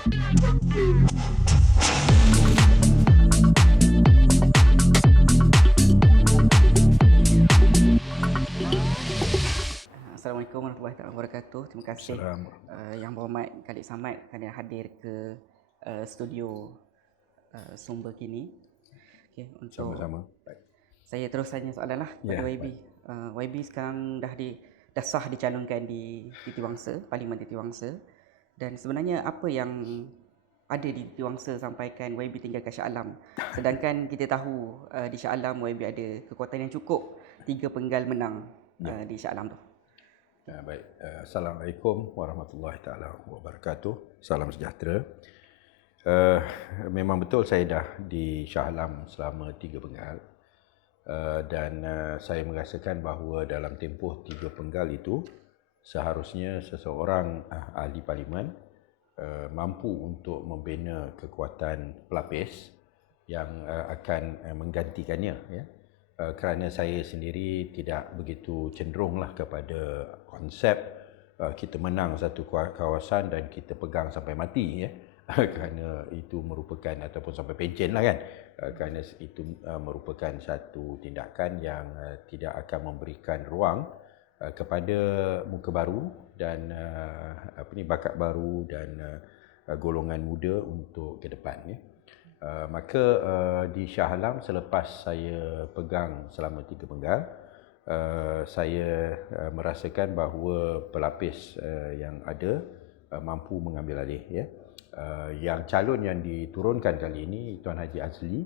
Assalamualaikum warahmatullahi wabarakatuh. Terima kasih Yang Berhormat Khalid Samad kerana hadir ke studio Sumber Kini. Okay, untuk sama-sama. Saya terus tanya soalan lah pada YB. YB sekarang dah sah dicalonkan di Titiwangsa, Parlimen Titiwangsa. Dan sebenarnya apa yang ada di Titiwangsa sampaikan YB tinggalkan Shah Alam? Sedangkan kita tahu di Shah Alam YB ada kekuatan yang cukup 3 penggal menang di Shah Alam tu. Baik, Assalamualaikum warahmatullahi taala wabarakatuh. Salam sejahtera. Memang betul saya dah di Shah Alam selama 3 penggal. Dan saya merasakan bahawa dalam tempoh 3 penggal itu seharusnya seseorang ahli parlimen mampu untuk membina kekuatan pelapis yang akan menggantikannya, ya. Kerana saya sendiri tidak begitu cenderunglah kepada konsep kita menang satu kawasan dan kita pegang sampai mati, ya. Kerana itu merupakan, ataupun sampai pencen lah kan, kerana itu merupakan satu tindakan yang tidak akan memberikan ruang kepada muka baru dan bakat baru dan golongan muda untuk ke depan, ya. Maka di Shah Alam selepas saya pegang selama 3 penggal, saya merasakan bahawa pelapis yang ada mampu mengambil alih, ya. Yang calon yang diturunkan kali ini, Tuan Haji Azli,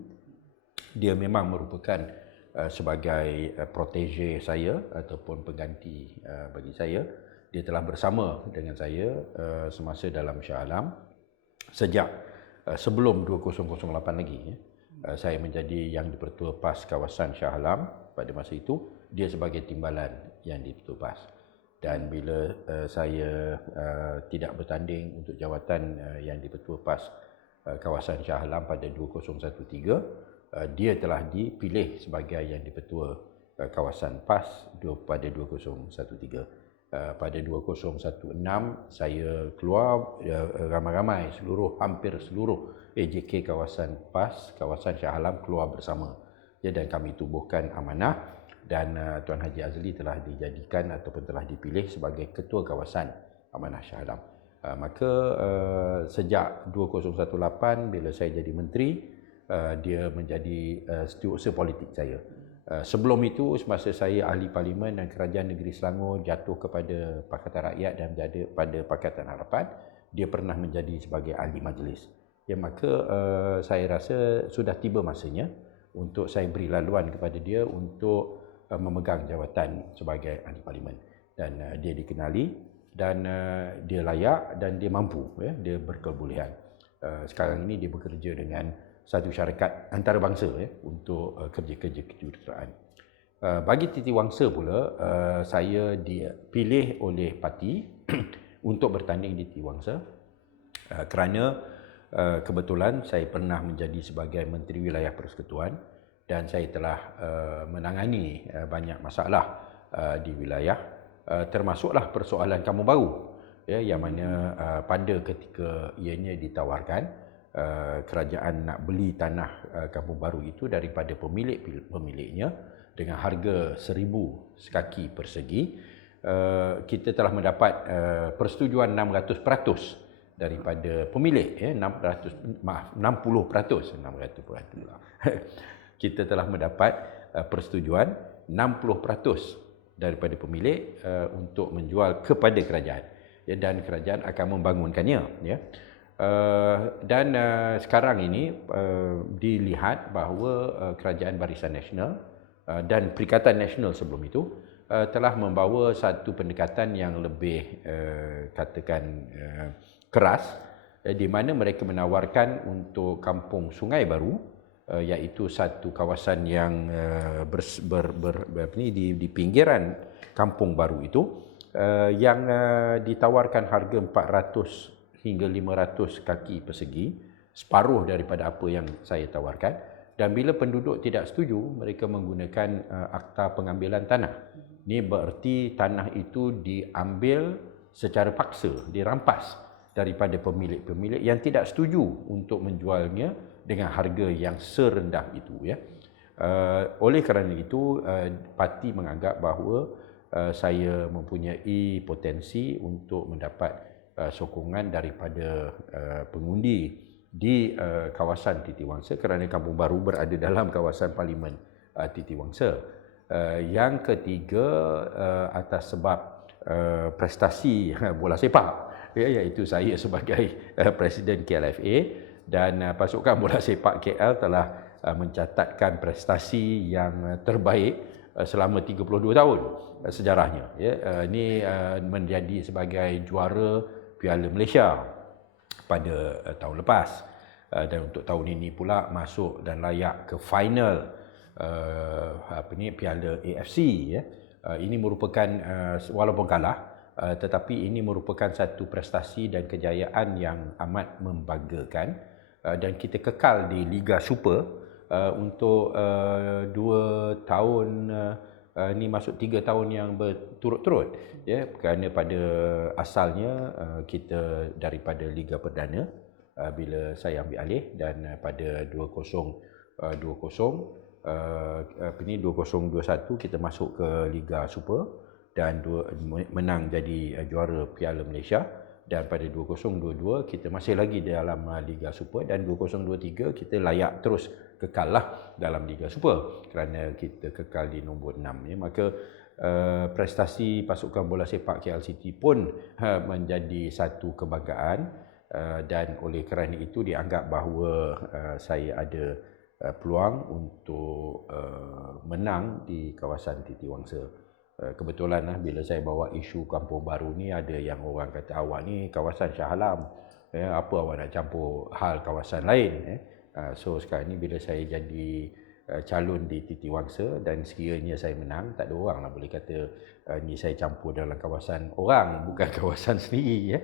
dia memang merupakan sebagai protege saya ataupun pengganti bagi saya. Dia telah bersama dengan saya semasa dalam Shah Alam sejak sebelum 2008 lagi, ya. Saya menjadi Yang di-Pertua PAS kawasan Shah Alam pada masa itu, dia sebagai timbalan Yang di-Pertua PAS. Dan bila saya tidak bertanding untuk jawatan Yang di-Pertua PAS kawasan Shah Alam pada 2013, dia telah dipilih sebagai Yang di-Pertua kawasan PAS pada 2013. Pada 2016 saya keluar ramai-ramai, hampir seluruh AJK kawasan PAS, kawasan Shah Alam keluar bersama, ya. Dan kami tubuhkan amanah dan Tuan Haji Azli telah dijadikan ataupun telah dipilih sebagai ketua kawasan amanah Shah Alam. Maka sejak 2018 bila saya jadi menteri, dia menjadi setiausaha politik saya. Sebelum itu, semasa saya ahli parlimen dan Kerajaan Negeri Selangor jatuh kepada Pakatan Rakyat dan berada pada Pakatan Harapan, dia pernah menjadi sebagai ahli majlis. Ya, maka saya rasa sudah tiba masanya untuk saya beri laluan kepada dia untuk memegang jawatan sebagai ahli parlimen. Dan dia dikenali dan dia layak dan dia mampu, ya, dia berkebolehan. Sekarang ini dia bekerja dengan satu syarikat antarabangsa, ya, untuk kerja-kerja kejuruteraan. Bagi Titiwangsa pula, saya dipilih oleh parti untuk bertanding di Titiwangsa kerana kebetulan saya pernah menjadi sebagai Menteri Wilayah Persekutuan dan saya telah menangani banyak masalah di wilayah, termasuklah persoalan Kampung Baru, ya, yang mana pada ketika ianya ditawarkan, kerajaan nak beli tanah Kampung Baru itu daripada pemiliknya dengan harga 1,000 kaki persegi, kita telah mendapat persetujuan 600% daripada pemilik, ya, 60%. Kita telah mendapat persetujuan 60% daripada pemilik untuk menjual kepada kerajaan, ya, dan kerajaan akan membangunkannya, ya. Dan sekarang ini dilihat bahawa Kerajaan Barisan Nasional dan Perikatan Nasional sebelum itu telah membawa satu pendekatan yang lebih katakan keras, di mana mereka menawarkan untuk Kampung Sungai Baru, iaitu satu kawasan yang di pinggiran Kampung Baru itu, yang ditawarkan harga 400 hingga 500 kaki persegi, separuh daripada apa yang saya tawarkan. Dan bila penduduk tidak setuju, mereka menggunakan akta pengambilan tanah. Ini berarti tanah itu diambil secara paksa, dirampas daripada pemilik-pemilik yang tidak setuju untuk menjualnya dengan harga yang serendah itu, ya. Oleh kerana itu, parti menganggap bahawa saya mempunyai potensi untuk mendapat sokongan daripada pengundi di kawasan Titiwangsa kerana Kampung Baru berada dalam kawasan Parlimen Titiwangsa. Yang ketiga, atas sebab prestasi bola sepak, ya, iaitu saya sebagai Presiden KLFA, dan pasukan bola sepak KL telah mencatatkan prestasi yang terbaik selama 32 tahun sejarahnya, ya. Ini menjadi sebagai juara Piala Malaysia pada tahun lepas, dan untuk tahun ini pula masuk dan layak ke final Piala AFC, ya. Ini merupakan walaupun kalah, tetapi ini merupakan satu prestasi dan kejayaan yang amat membanggakan, dan kita kekal di Liga Super untuk 2 tahun, ni masuk 3 tahun yang berturut-turut, ya, kerana pada asalnya kita daripada Liga Perdana bila saya ambil alih, dan pada 2021 kita masuk ke Liga Super dan menang jadi juara Piala Malaysia, dan pada 2022 kita masih lagi dalam Liga Super, dan 2023 kita layak terus kekal lah dalam Liga Super kerana kita kekal di nombor 6, ya. Maka prestasi pasukan bola sepak KL City pun menjadi satu kebanggaan, dan oleh kerana itu dianggap bahawa saya ada peluang untuk menang di kawasan Titiwangsa. Kebetulan bila saya bawa isu Kampung Baru ni, ada yang orang kata awak ni kawasan Shah Alam, ya, apa awak nak campur hal kawasan lain, so sekarang ni bila saya jadi calon di Titiwangsa dan sekiranya saya menang, tak ada orang lah boleh kata ni saya campur dalam kawasan orang, bukan kawasan sendiri, ya.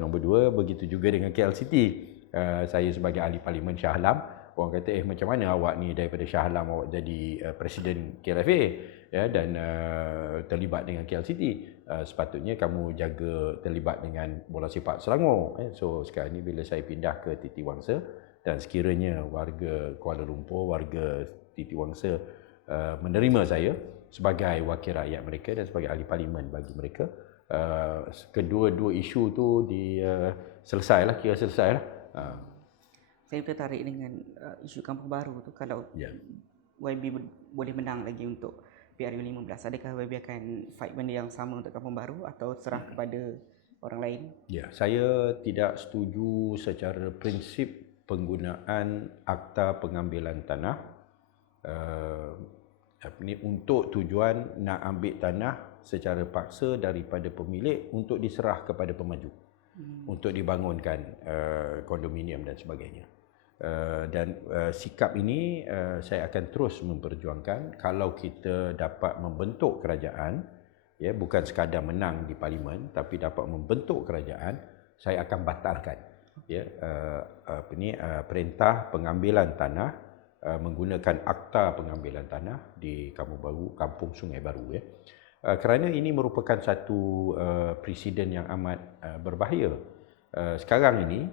Nombor dua, begitu juga dengan KL City. Saya sebagai ahli Parlimen Shah Alam, orang kata macam mana awak ni daripada Shah Alam awak jadi Presiden KLFA, ya, dan terlibat dengan KL City. Sepatutnya kamu jaga terlibat dengan bola sepak Selangor, ya. So sekarang ni bila saya pindah ke Titiwangsa, dan sekiranya warga Kuala Lumpur, warga Titiwangsa menerima saya sebagai wakil rakyat mereka dan sebagai ahli parlimen bagi mereka, kedua-dua isu tu selesailah, kira selesailah. Saya tertarik dengan isu Kampung Baru tu. Kalau YB boleh menang lagi untuk PRU15, adakah YB akan fight benda yang sama untuk Kampung Baru atau serah kepada orang lain? Ya, saya tidak setuju secara prinsip penggunaan akta pengambilan tanah untuk tujuan nak ambil tanah secara paksa daripada pemilik untuk diserah kepada pemaju, untuk dibangunkan kondominium dan sebagainya. Dan sikap ini saya akan terus memperjuangkan. Kalau kita dapat membentuk kerajaan, ya, bukan sekadar menang di parlimen tapi dapat membentuk kerajaan, saya akan batalkan, ya, perintah pengambilan tanah menggunakan akta pengambilan tanah di Kampung Sungai Baru, ya. Kerana ini merupakan satu presiden yang amat berbahaya. Sekarang ini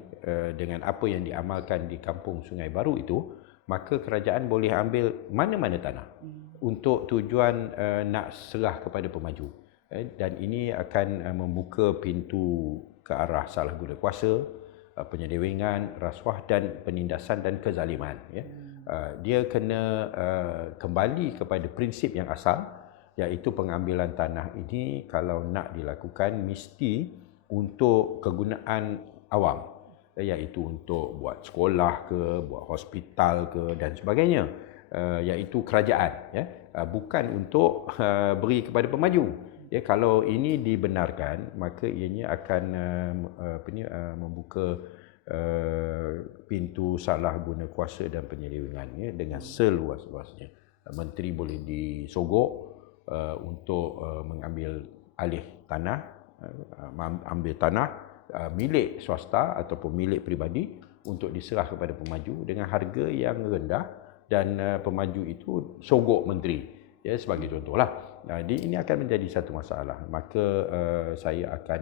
dengan apa yang diamalkan di Kampung Sungai Baru itu, maka kerajaan boleh ambil mana-mana tanah untuk tujuan nak serah kepada pemaju, dan ini akan membuka pintu ke arah salah guna kuasa, penyelewengan, rasuah dan penindasan dan kezaliman, ya. Dia kena kembali kepada prinsip yang asal, iaitu pengambilan tanah ini kalau nak dilakukan mesti untuk kegunaan awam, iaitu untuk buat sekolah ke, buat hospital ke dan sebagainya, iaitu kerajaan, ya, bukan untuk beri kepada pemaju. Ya, kalau ini dibenarkan, maka ianya akan membuka pintu salah guna kuasa dan penyelewengan, ya, dengan seluas-luasnya. Menteri boleh disogok untuk mengambil alih tanah, ambil tanah milik swasta ataupun milik peribadi untuk diserah kepada pemaju dengan harga yang rendah, dan pemaju itu sogok menteri, ya, sebagai contohlah. Ini akan menjadi satu masalah. Maka saya akan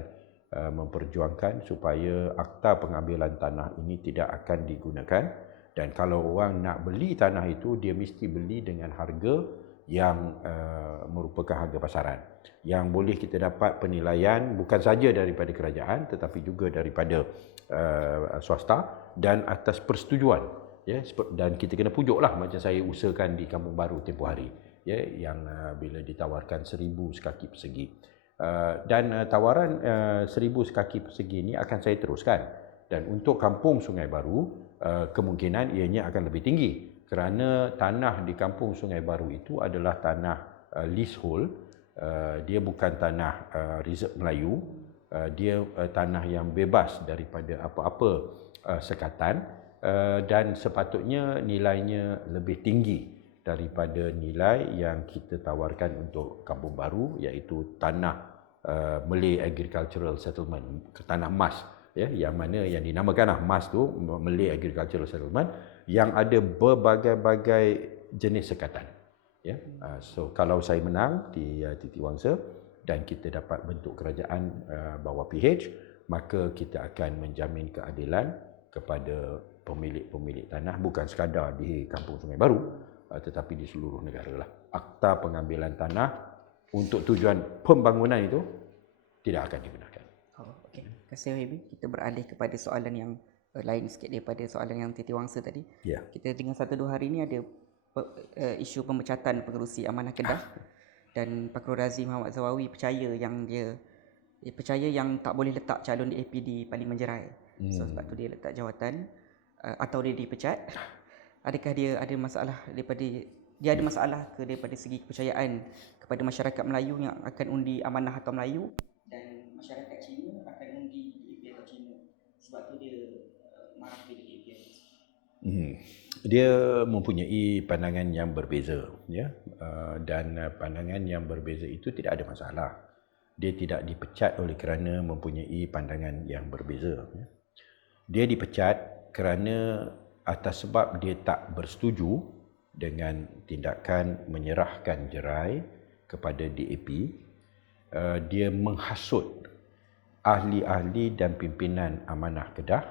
memperjuangkan supaya akta pengambilan tanah ini tidak akan digunakan, dan kalau orang nak beli tanah itu dia mesti beli dengan harga yang merupakan harga pasaran, yang boleh kita dapat penilaian bukan saja daripada kerajaan tetapi juga daripada swasta dan atas persetujuan, ya. Dan kita kena pujuklah, macam saya usahakan di Kampung Baru tempoh hari, ya, yang bila ditawarkan 1,000 sekaki persegi. Dan tawaran 1,000 sekaki persegi ini akan saya teruskan, dan untuk Kampung Sungai Baru kemungkinan ianya akan lebih tinggi kerana tanah di Kampung Sungai Baru itu adalah tanah leasehold. Dia bukan tanah reserve Melayu, dia tanah yang bebas daripada apa-apa sekatan, dan sepatutnya nilainya lebih tinggi daripada nilai yang kita tawarkan untuk Kampung Baru, iaitu tanah Malay Agricultural Settlement, tanah MAS, ya, yang mana yang dinamakan MAS tu, Malay Agricultural Settlement, yang ada berbagai-bagai jenis sekatan, ya. So kalau saya menang di Titiwangsa dan kita dapat bentuk kerajaan bawah PH, maka kita akan menjamin keadilan kepada pemilik-pemilik tanah, bukan sekadar di Kampung Sungai Baru tetapi di seluruh negara lah. Akta pengambilan tanah untuk tujuan pembangunan itu tidak akan digunakan. Okey. Terima kasih Wabi. Kita beralih kepada soalan yang lain sikit daripada soalan yang Titiwangsa tadi. Ya. Kita dengar 1-2 hari ni ada isu pemecatan pengerusi Amanah Kedah dan Pak Razi Muhammad Zawawi percaya yang dia percaya yang tak boleh letak calon DAP di Parlimen Jerai. So sebab tu dia letak jawatan atau dia dipecat. Adakah dia ada masalah ada masalah ke daripada segi kepercayaan kepada masyarakat Melayu yang akan undi Amanah atau Melayu, dan masyarakat Cina akan undi DAP atau Cina, sebab tu dia marah dengan DAP? Dia mempunyai pandangan yang berbeza, ya, dan pandangan yang berbeza itu tidak ada masalah. Dia tidak dipecat oleh kerana mempunyai pandangan yang berbeza, ya. Dia dipecat kerana atas sebab dia tak bersetuju dengan tindakan menyerahkan Jerai kepada DAP. Dia menghasut ahli-ahli dan pimpinan Amanah Kedah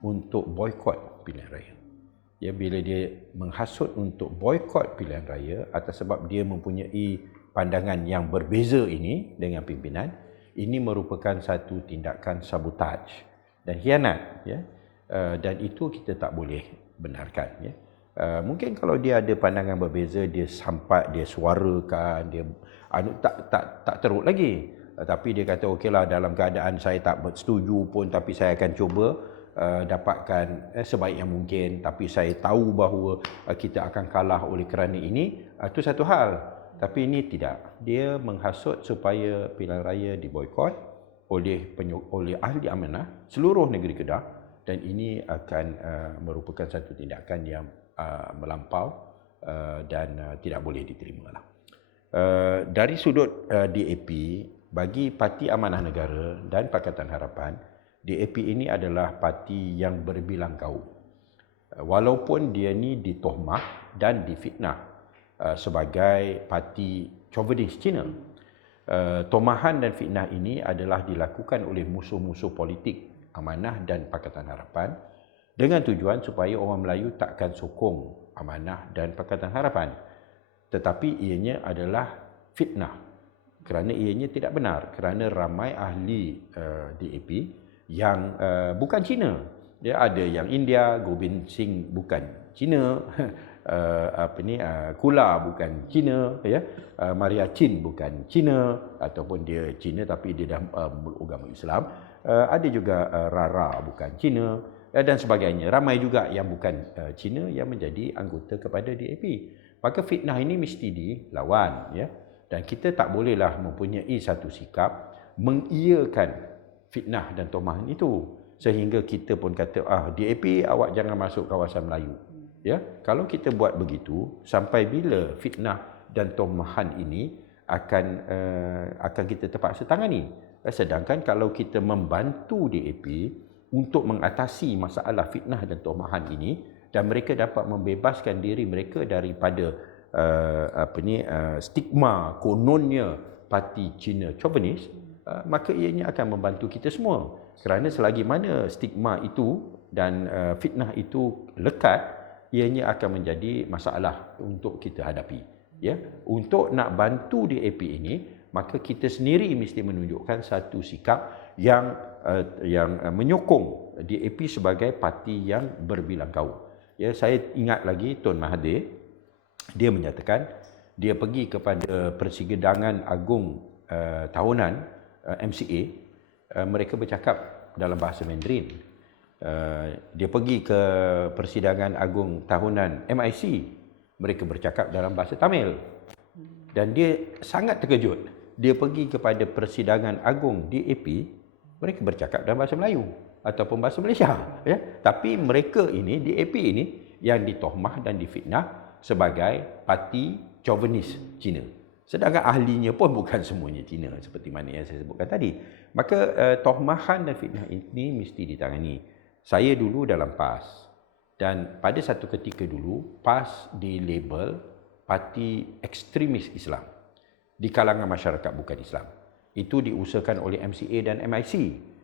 untuk boikot pilihan raya. Ya, bila dia menghasut untuk boikot pilihan raya atas sebab dia mempunyai pandangan yang berbeza ini dengan pimpinan, ini merupakan satu tindakan sabotaj dan khianat, ya. Dan itu kita tak boleh benarkan, ya. Mungkin kalau dia ada pandangan berbeza, dia sampai dia suarakan, dia tak teruk lagi, tapi dia kata okeylah, dalam keadaan saya tak bersetuju pun tapi saya akan cuba dapatkan sebaik yang mungkin, tapi saya tahu bahawa kita akan kalah oleh kerana ini, itu satu hal. Tapi ini tidak. Dia menghasut supaya pilihan raya diboikot oleh ahli amanah seluruh negeri Kedah, dan ini akan merupakan satu tindakan yang melampau dan tidak boleh diterima lah. Dari sudut DAP, bagi Parti Amanah Negara dan Pakatan Harapan, DAP ini adalah parti yang berbilang kaum. Walaupun dia ni ditohmah dan difitnah sebagai parti chauvinis Cina, tomahan dan fitnah ini adalah dilakukan oleh musuh-musuh politik Amanah dan Pakatan Harapan dengan tujuan supaya orang Melayu takkan sokong Amanah dan Pakatan Harapan. Tetapi ianya adalah fitnah kerana ianya tidak benar, kerana ramai ahli DAP yang bukan Cina. Dia ada yang India, Gobind Singh bukan Cina, Kula bukan Cina, ya. Maria Chin bukan Cina, ataupun dia Cina tapi dia dah beragama Islam. Ada juga Rara bukan Cina dan sebagainya. Ramai juga yang bukan Cina yang menjadi anggota kepada DAP. Maka fitnah ini mesti dilawan, ya. Dan kita tak bolehlah mempunyai satu sikap mengiyakan fitnah dan tomahan itu sehingga kita pun kata DAP awak jangan masuk kawasan Melayu, ya. Kalau kita buat begitu, sampai bila fitnah dan tomahan ini akan kita terpaksa tangani. Sedangkan kalau kita membantu DAP untuk mengatasi masalah fitnah dan tomahan ini, dan mereka dapat membebaskan diri mereka daripada stigma kononnya parti Cina chauvinis, maka ianya akan membantu kita semua. Kerana selagi mana stigma itu dan fitnah itu lekat, ianya akan menjadi masalah untuk kita hadapi. Ya, untuk nak bantu DAP ini, maka kita sendiri mesti menunjukkan satu sikap yang menyokong DAP sebagai parti yang berbilang kaum. Ya, saya ingat lagi Tun Mahathir, dia menyatakan dia pergi kepada Persidangan Agung tahunan MCA, mereka bercakap dalam bahasa Mandarin. Dia pergi ke Persidangan Agung tahunan MIC, mereka bercakap dalam bahasa Tamil. Dan dia sangat terkejut. Dia pergi kepada Persidangan Agung DAP, mereka bercakap dalam bahasa Melayu ataupun bahasa Malaysia. Ya. Tapi mereka ini, DAP ini, yang ditohmah dan difitnah sebagai parti chauvinis Cina. Sedangkan ahlinya pun bukan semuanya Cina, seperti mana yang saya sebutkan tadi. Maka tohmahan dan fitnah ini mesti ditangani. Saya dulu dalam PAS, dan pada satu ketika dulu, PAS dilabel parti ekstremis Islam di kalangan masyarakat bukan Islam. Itu diusahakan oleh MCA dan MIC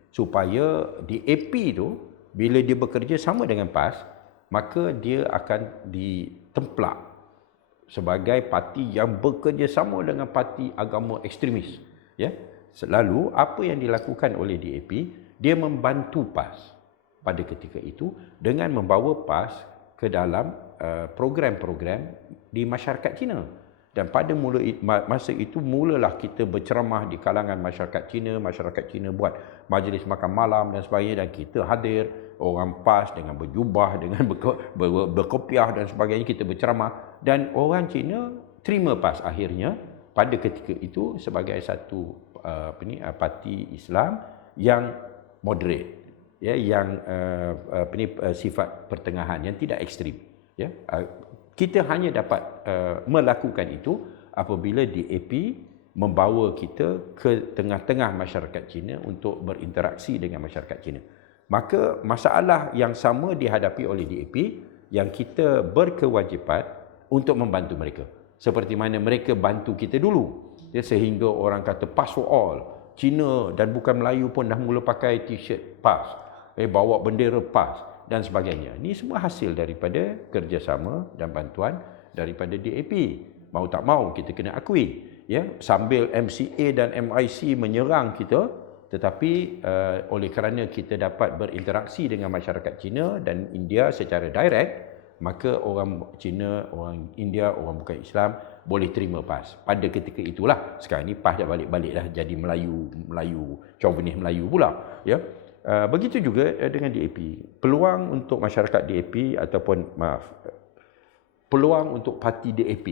supaya DAP tu bila dia bekerja sama dengan PAS, maka dia akan ditemplak sebagai parti yang bekerjasama dengan parti agama ekstremis. Ya, selalu apa yang dilakukan oleh DAP, dia membantu PAS pada ketika itu dengan membawa PAS ke dalam program-program di masyarakat Cina. Dan pada masa itu mulalah kita berceramah di kalangan masyarakat Cina buat majlis makan malam dan sebagainya, dan kita hadir, orang PAS dengan berjubah, dengan berkopiah dan sebagainya, kita berceramah, dan orang Cina terima PAS akhirnya pada ketika itu sebagai satu parti Islam yang moderate, ya, yang sifat pertengahan, yang tidak ekstrim. Ya, kita hanya dapat melakukan itu apabila DAP membawa kita ke tengah-tengah masyarakat Cina untuk berinteraksi dengan masyarakat Cina. Maka masalah yang sama dihadapi oleh DAP, yang kita berkewajipan untuk membantu mereka. Seperti mana mereka bantu kita dulu. Ya, sehingga orang kata PAS for all. Cina dan bukan Melayu pun dah mula pakai t-shirt PAS. Bawa bendera PAS dan sebagainya. Ini semua hasil daripada kerjasama dan bantuan daripada DAP. Mau tak mau kita kena akui. Ya, sambil MCA dan MIC menyerang kita, tetapi oleh kerana kita dapat berinteraksi dengan masyarakat Cina dan India secara direct, maka orang Cina, orang India, orang bukan Islam boleh terima PAS. Pada ketika itulah, sekarang ni PAS dah balik-balik dah jadi Melayu, chauvinis Melayu pula. Ya. Begitu juga dengan DAP. Peluang untuk masyarakat DAP peluang untuk parti DAP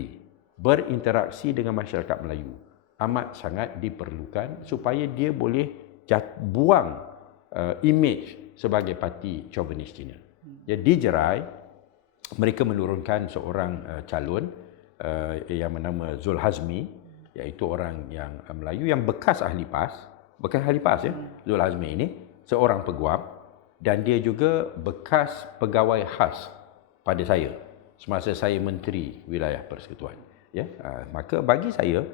berinteraksi dengan masyarakat Melayu amat sangat diperlukan supaya dia boleh buang imej sebagai parti chauvinis Cina. Jadi di Jerai, mereka menurunkan seorang calon yang bernama Zul Hazmi, iaitu orang yang Melayu yang bekas ahli PAS, ya. Zul Hazmi ini seorang peguam, dan dia juga bekas pegawai khas pada saya semasa saya Menteri Wilayah Persekutuan. Ya, maka bagi saya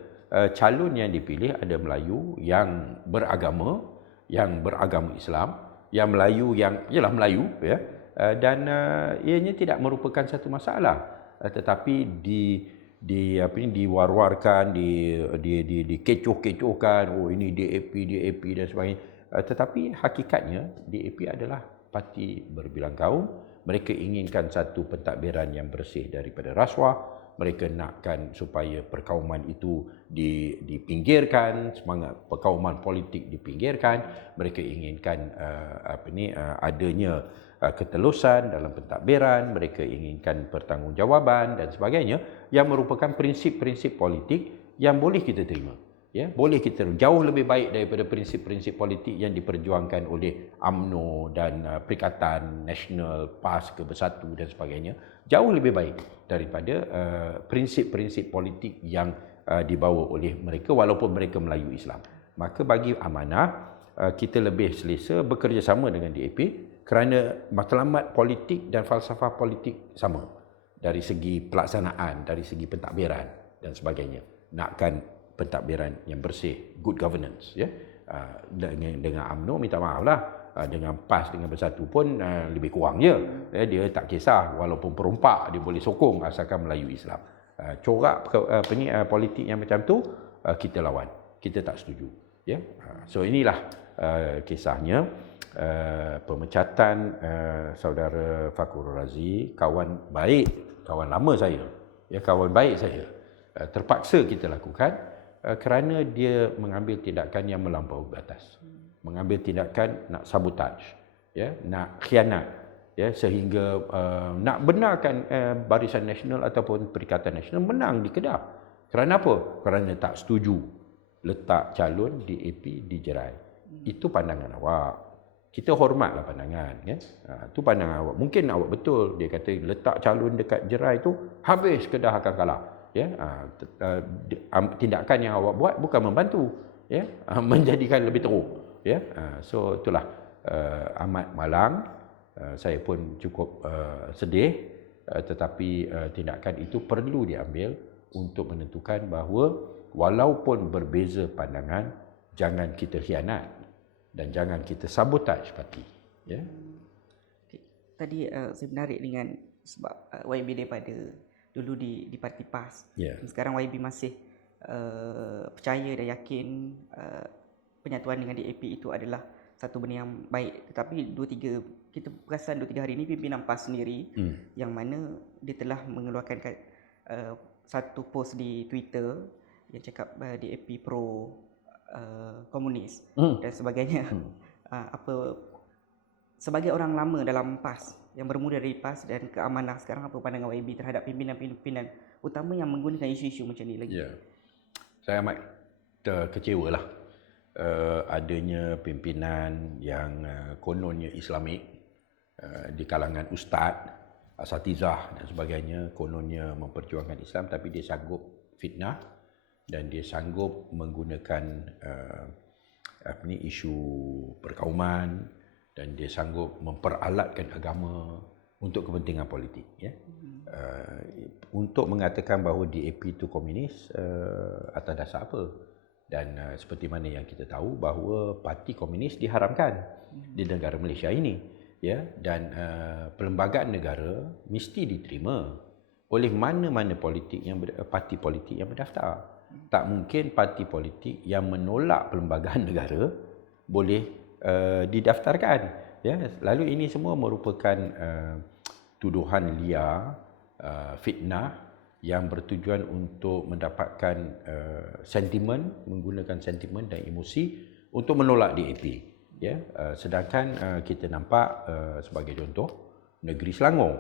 calon yang dipilih ada Melayu yang beragama Islam, yang Melayu yang ialah Melayu, ya, dan ianya tidak merupakan satu masalah, tetapi diwar-warkan, dikecoh-kecohkan, oh ini DAP dan sebagainya. Tetapi hakikatnya DAP adalah parti berbilang kaum. Mereka inginkan satu pentadbiran yang bersih daripada rasuah. Mereka nakkan supaya perkauman itu dipinggirkan, semangat perkauman politik dipinggirkan. Mereka inginkan adanya ketelusan dalam pentadbiran. Mereka inginkan pertanggungjawaban dan sebagainya, yang merupakan prinsip-prinsip politik yang boleh kita terima. Ya, boleh kita jauh lebih baik daripada prinsip-prinsip politik yang diperjuangkan oleh UMNO dan Perikatan Nasional, PAS ke Bersatu dan sebagainya. Jauh lebih baik daripada prinsip-prinsip politik yang dibawa oleh mereka, walaupun mereka Melayu Islam. Maka bagi amanah, kita lebih selesa bekerjasama dengan DAP kerana matlamat politik dan falsafah politik sama dari segi pelaksanaan, dari segi pentadbiran dan sebagainya. Nakkan pentadbiran yang bersih, good governance, ya. Dengan UMNO minta maaf lah. Dengan PAS, dengan Bersatu pun lebih kurang je. Dia tak kisah, walaupun perompak dia boleh sokong asalkan Melayu Islam. Corak politik yang macam tu kita lawan, kita tak setuju. Ya, so inilah kisahnya. Pemecatan saudara Fakhurul Razi, kawan baik, kawan lama saya, ya, kawan baik saya, terpaksa kita lakukan kerana dia mengambil tindakan yang melampaui batas, mengambil tindakan nak sabotaj, ya, nak khianat, ya, sehingga nak benarkan Barisan Nasional ataupun Perikatan Nasional menang di Kedah. Kerana apa? Kerana tak setuju letak calon DAP di Jerai. Itu pandangan awak. Kita hormatlah pandangan, ya. Itu pandangan awak. Mungkin awak betul, dia kata letak calon dekat Jerai tu habis Kedah akan kalah, ya. Tindakan yang awak buat bukan membantu, ya, menjadikan lebih teruk, ya. So itulah amat malang. Saya pun cukup sedih, tetapi tindakan itu perlu diambil untuk menentukan bahawa walaupun berbeza pandangan, jangan kita khianat dan jangan kita sabotaj parti. Ya. Okay. Tadi saya menarik dengan sebab YB daripada dulu di Parti PAS. Yeah. Sekarang YB masih percaya dan yakin penyatuan dengan DAP itu adalah satu benda yang baik. Tetapi kita perasan 2-3 hari ini pimpinan PAS sendiri yang mana dia telah mengeluarkan satu post di Twitter yang cakap DAP pro komunis dan sebagainya. Sebagai orang lama dalam PAS yang bermula dari PAS dan ke Amanah, sekarang apa pandangan YB terhadap pimpinan-pimpinan utama yang menggunakan isu-isu macam ni lagi? Ya. Saya amat kecewalah adanya pimpinan yang kononnya Islamik di kalangan ustaz, asatizah dan sebagainya, kononnya memperjuangkan Islam tapi dia sanggup fitnah dan dia sanggup menggunakan isu perkauman dan dia sanggup memperalatkan agama untuk kepentingan politik, ya. Untuk mengatakan bahawa DAP itu komunis atas dasar apa? Dan seperti mana yang kita tahu bahawa parti komunis diharamkan di negara Malaysia ini, ya, dan perlembagaan negara mesti diterima oleh mana-mana parti politik yang berdaftar. Tak mungkin parti politik yang menolak perlembagaan negara boleh didaftarkan, ya. Lalu ini semua merupakan tuduhan liar, fitnah yang bertujuan untuk mendapatkan sentimen, menggunakan sentimen dan emosi untuk menolak DAP, ya. Sedangkan kita nampak sebagai contoh negeri Selangor,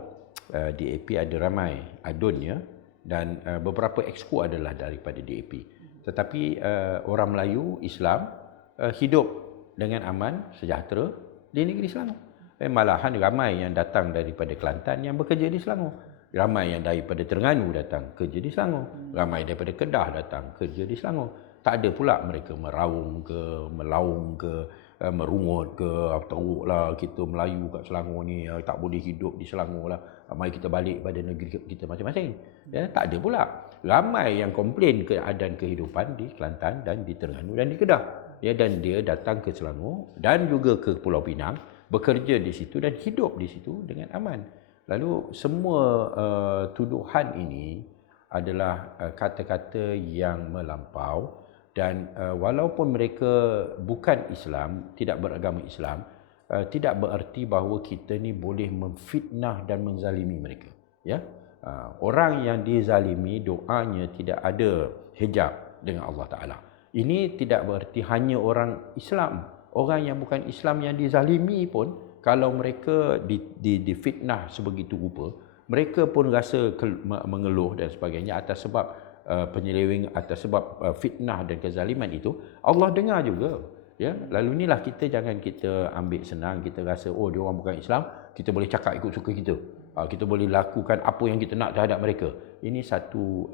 DAP ada ramai adunnya dan beberapa exco adalah daripada DAP. Tetapi orang Melayu Islam hidup dengan aman, sejahtera di negeri Selangor. Malahan ramai yang datang daripada Kelantan yang bekerja di Selangor. Ramai yang daripada Terengganu datang kerja di Selangor. Ramai daripada Kedah datang kerja di Selangor. Tak ada pula mereka meraung ke, melaung ke, merungut ke, teruklah kita Melayu kat Selangor ni tak boleh hidup di Selangor lah. Mari kita balik pada negeri kita masing-masing. Ya, tak ada pula. Ramai yang komplain keadaan kehidupan di Kelantan dan di Terengganu dan di Kedah. Ya, dan dia datang ke Selangor dan juga ke Pulau Pinang, bekerja di situ dan hidup di situ dengan aman. Lalu semua tuduhan ini adalah kata-kata yang melampau dan walaupun mereka bukan Islam, tidak beragama Islam, tidak bererti bahawa kita ni boleh memfitnah dan menzalimi mereka, ya. Orang yang dizalimi doanya tidak ada hijab dengan Allah Taala. Ini tidak bererti hanya orang Islam. Orang yang bukan Islam yang dizalimi pun kalau mereka difitnah sebegitu rupa, mereka pun rasa mengeluh dan sebagainya atas sebab penyeleweng, atas sebab fitnah dan kezaliman itu. Allah dengar juga, ya. Lalu inilah jangan kita ambil senang, kita rasa dia orang bukan Islam, kita boleh cakap ikut suka kita. Kita boleh lakukan apa yang kita nak terhadap mereka. Ini satu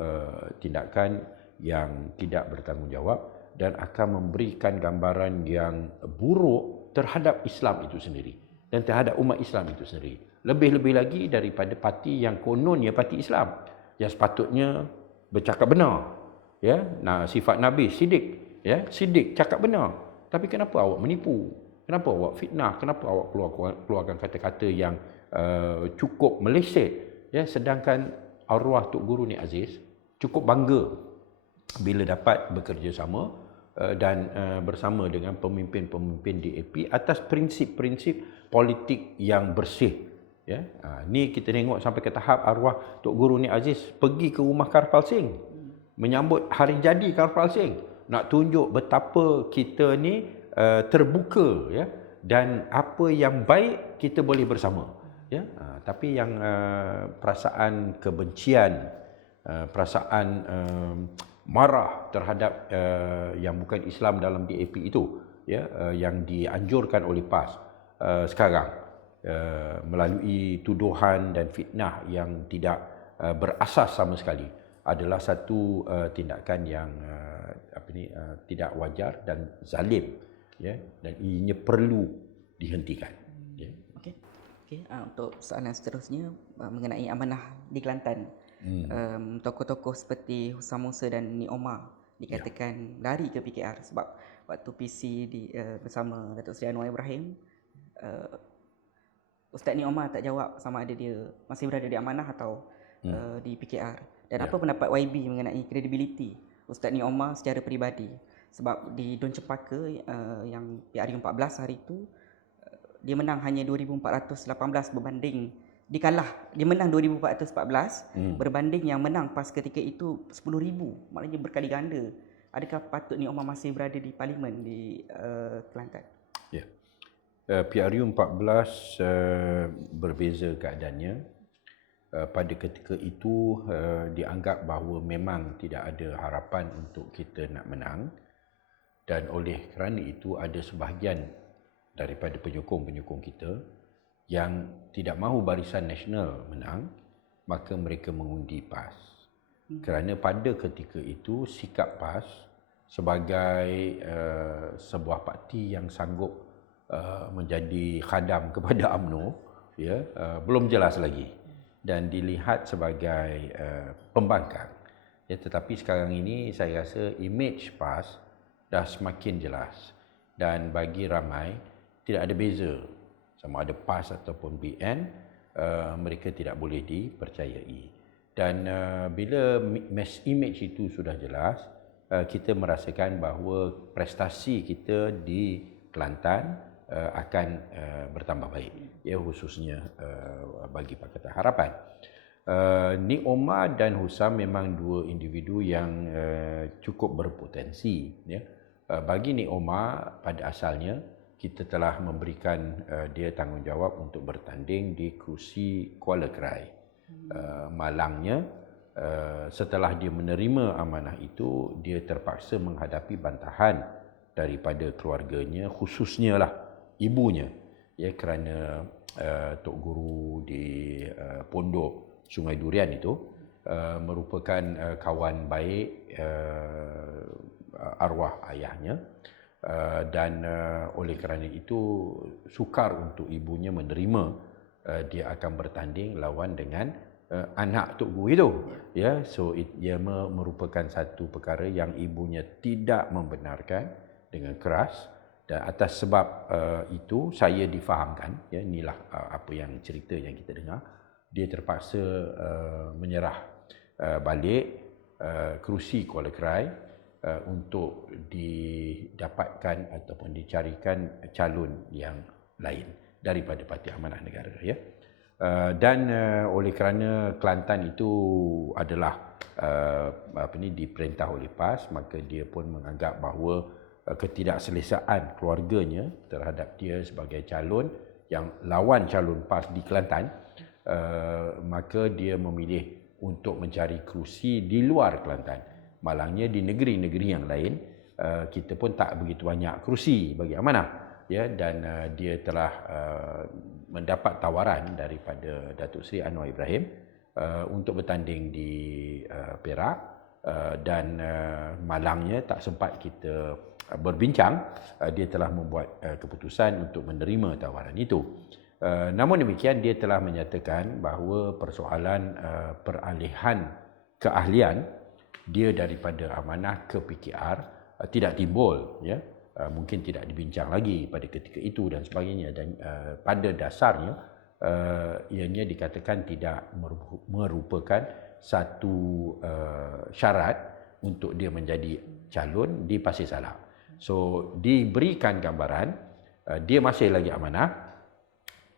tindakan yang tidak bertanggungjawab dan akan memberikan gambaran yang buruk terhadap Islam itu sendiri dan terhadap umat Islam itu sendiri. Lebih-lebih lagi daripada parti yang kononnya parti Islam yang sepatutnya bercakap benar, ya. Nah, sifat Nabi Siddiq, ya, Siddiq cakap benar. Tapi kenapa awak menipu? Kenapa awak fitnah? Kenapa awak keluarkan kata-kata yang cukup meleset? Ya, sedangkan arwah Tok Guru Nik Aziz cukup bangga bila dapat bekerjasama dan bersama dengan pemimpin-pemimpin DAP atas prinsip-prinsip politik yang bersih. Ya, ni kita tengok sampai ke tahap arwah Tok Guru Nik Aziz pergi ke rumah Karpal Singh menyambut hari jadi Karpal Singh, nak tunjuk betapa kita ni terbuka, ya, dan apa yang baik kita boleh bersama, ya. Tapi yang perasaan kebencian, perasaan marah terhadap yang bukan Islam dalam DAP itu, ya, yang dianjurkan oleh PAS sekarang melalui tuduhan dan fitnah yang tidak berasas sama sekali, adalah satu tindakan yang tidak wajar dan zalim, ya, dan ianya perlu dihentikan. Ya. Okey, untuk soalan seterusnya mengenai amanah di Kelantan. Tokoh-tokoh seperti Husam Musa dan Nik Omar dikatakan lari ke PKR sebab waktu PC bersama Datuk Seri Anwar Ibrahim, Ustaz Nik Omar tak jawab sama ada dia masih berada di amanah atau di PKR. Dan apa pendapat YB mengenai kredibiliti Ustaz Nik Omar secara peribadi? Sebab di Don Cempaka yang PRU 14 hari itu, dia menang hanya 2,418 berbanding dia menang 2,414 berbanding yang menang PAS ketika itu 10,000, maknanya berkali ganda. Adakah patut Nik Omar masih berada di parlimen di Kelantan? Ya. PRU 14 berbeza keadaannya. Pada ketika itu dianggap bahawa memang tidak ada harapan untuk kita nak menang, dan oleh kerana itu ada sebahagian daripada penyokong-penyokong kita yang tidak mahu Barisan Nasional menang, maka mereka mengundi PAS. Kerana pada ketika itu sikap PAS sebagai sebuah parti yang sanggup menjadi khadam kepada UMNO, ya, belum jelas lagi dan dilihat sebagai pembangkang. Ya, tetapi sekarang ini saya rasa image PAS dah semakin jelas, dan bagi ramai tidak ada beza sama ada PAS ataupun BN, mereka tidak boleh dipercayai. Dan bila image itu sudah jelas, kita merasakan bahawa prestasi kita di Kelantan akan bertambah baik, ya, khususnya bagi Pakatan Harapan. Nik Omar dan Husam memang dua individu yang cukup berpotensi, ya. Bagi Nik Omar pada asalnya kita telah memberikan dia tanggungjawab untuk bertanding di kerusi Kuala Krai. Malangnya setelah dia menerima amanah itu, dia terpaksa menghadapi bantahan daripada keluarganya, khususnya lah ibunya, ya, kerana Tok Guru di Pondok Sungai Durian itu merupakan kawan baik arwah ayahnya, dan oleh kerana itu sukar untuk ibunya menerima dia akan bertanding lawan dengan anak Tok Guru itu, ya. So ia merupakan satu perkara yang ibunya tidak membenarkan dengan keras, dan atas sebab itu saya difahamkan, ya, inilah apa yang cerita yang kita dengar, dia terpaksa menyerah balik kerusi Kuala Krai untuk didapatkan ataupun dicarikan calon yang lain daripada Parti Amanah Negara, ya. Dan oleh kerana Kelantan itu adalah diperintah oleh PAS, maka dia pun menganggap bahawa ketidakselesaan keluarganya terhadap dia sebagai calon yang lawan calon PAS di Kelantan, maka dia memilih untuk mencari kerusi di luar Kelantan. Malangnya di negeri-negeri yang lain kita pun tak begitu banyak kerusi bagi amanah, ya, dan dia telah mendapat tawaran daripada Datuk Seri Anwar Ibrahim untuk bertanding di Perak, dan malangnya tak sempat kita berbincang, dia telah membuat keputusan untuk menerima tawaran itu. Namun demikian, dia telah menyatakan bahawa persoalan peralihan keahlian dia daripada amanah ke PKR tidak timbul, ya, mungkin tidak dibincang lagi pada ketika itu dan sebagainya, dan pada dasarnya ianya dikatakan tidak merupakan satu syarat untuk dia menjadi calon di Pasir Salak. So diberikan gambaran dia masih lagi amanah,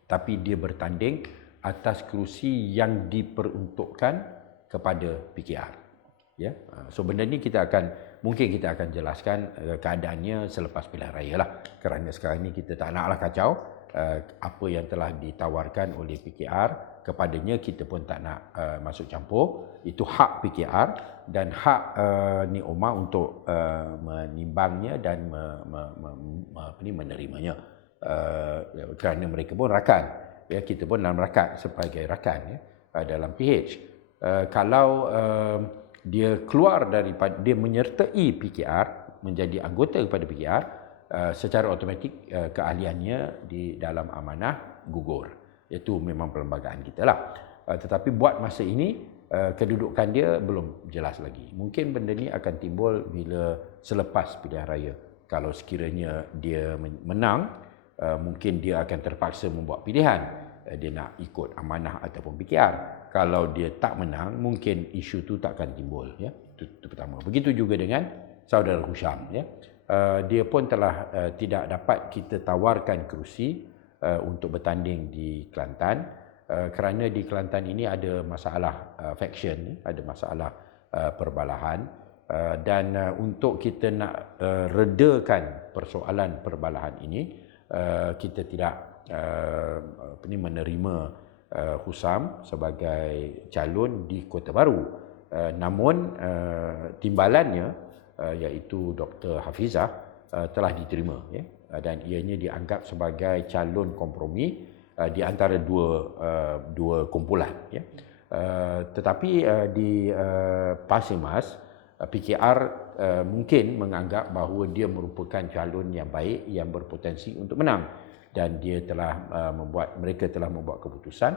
tapi dia bertanding atas kerusi yang diperuntukkan kepada PKR. Ya, so benda ni mungkin kita akan jelaskan keadaannya selepas pilihan raya lah. Kerana sekarang ni kita tak naklah kacau apa yang telah ditawarkan oleh PKR kepadanya, kita pun tak nak masuk campur. Itu hak PKR dan hak Ni Omar untuk menimbangnya dan menerimanya. Kerana mereka pun rakan, ya, kita pun dalam rakan sebagai rakan, ya, dalam PH. Kalau dia keluar daripada, dia menyertai PKR, menjadi anggota kepada PKR, secara automatik keahliannya di dalam amanah gugur. Itu memang perlembagaan kita lah. Tetapi buat masa ini kedudukan dia belum jelas lagi. Mungkin benda ni akan timbul bila selepas pilihan raya. Kalau sekiranya dia menang, mungkin dia akan terpaksa membuat pilihan. Dia nak ikut amanah ataupun PKR. Kalau dia tak menang, mungkin isu tu tak akan timbul. Ya? Itu pertama. Begitu juga dengan saudara Husham. Ya? Dia pun telah tidak dapat kita tawarkan kerusi untuk bertanding di Kelantan, kerana di Kelantan ini ada masalah faction, ada masalah perbalahan, dan untuk kita nak redakan persoalan perbalahan ini, kita tidak menerima Husham sebagai calon di Kota Baru. Namun timbalannya, iaitu Dr. Hafizah, telah diterima, ya, dan ianya dianggap sebagai calon kompromi di antara dua kumpulan, ya. Tetapi di Pasir Mas, PKR mungkin menganggap bahawa dia merupakan calon yang baik, yang berpotensi untuk menang, dan mereka telah membuat keputusan